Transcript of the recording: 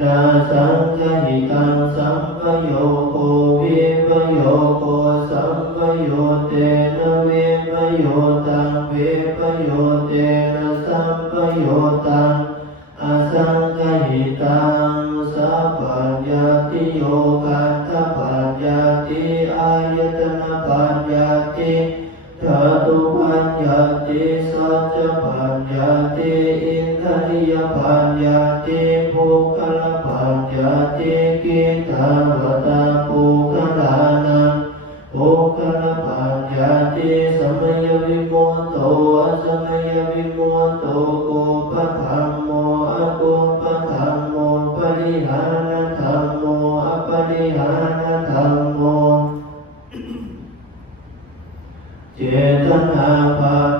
นาสังฆหิตังสัมปโยโควิปโยโคสัมปโยเตนะวิปโยตังวิปโยเตนะสัมปโยตังอสังฆหิตังสัพพัญญาติโยคัตถปัญญาติอายตนะปัญญาติธาตุปัญญาติสัจจปัญญาติอินทรียปัญญาติภูคลปัญญาติกิตาวตาภูคลานังภูคลปัญญาติสมัยวิมุตโตอสมัยวิมุตโตโกปะธัมโมอโกปะธัมโมปริหานธัมโมอปริหานธัมโมเจตนาภา